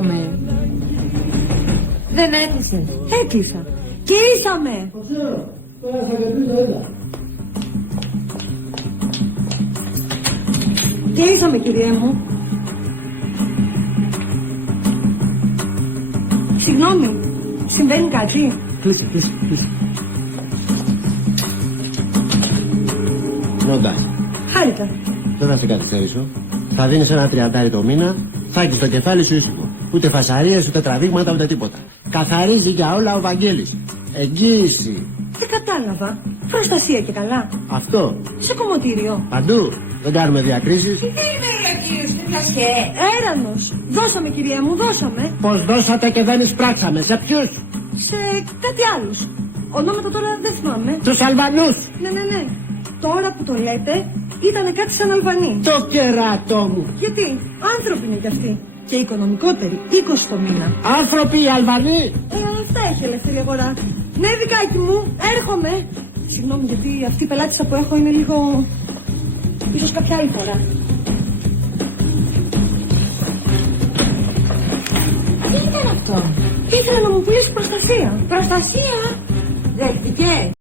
Έρχομαι. Δεν έκλεισε. Έκλεισα. Και ήσαμε. Και ήσαμε, κυρία μου. Συγγνώμη, συμβαίνει κάτι? Κλείσε. Νόντα, Χάρηκα. δεν θα σε καθυστερήσω. Θα δίνεις ένα 30 το μήνα, θα έχεις το κεφάλι σου ήσυχο. Ούτε φασαρίες, ούτε τραβήγματα, ούτε τίποτα. Καθαρίζει για όλα ο Βαγγέλης. Εγγύηση. Δεν κατάλαβα. Προστασία και καλά. Αυτό. Σε κομμωτήριο. Παντού. Δεν κάνουμε διακρίσεις. Τι είναι κύριος, τι πλασιέ. Έρανος. Δώσαμε, κυρία μου, δώσαμε. Πως δώσατε και δεν εισπράξαμε. Σε ποιους? Σε κάτι άλλους. Ονόματα τώρα δεν θυμάμαι. Τους Αλβανούς. Ναι. Τώρα που το λέτε, ήταν κάτι σαν Αλβανοί. Το κεράτο μου. Γιατί άνθρωποι είναι κι αυτοί. Και οικονομικότεροι, 20 το μήνα. Άνθρωποι οι Αλβανοί. Αυτά έχει η ελεύθερη αγορά. Ναι, δικάκι μου, έρχομαι. Συγγνώμη, γιατί αυτή η πελάτησα που έχω είναι λίγο... ίσως κάποια άλλη φορά. Τι ήταν αυτό? Ήθελα να μου πουλήσει προστασία. Προστασία. Δέχτηκε.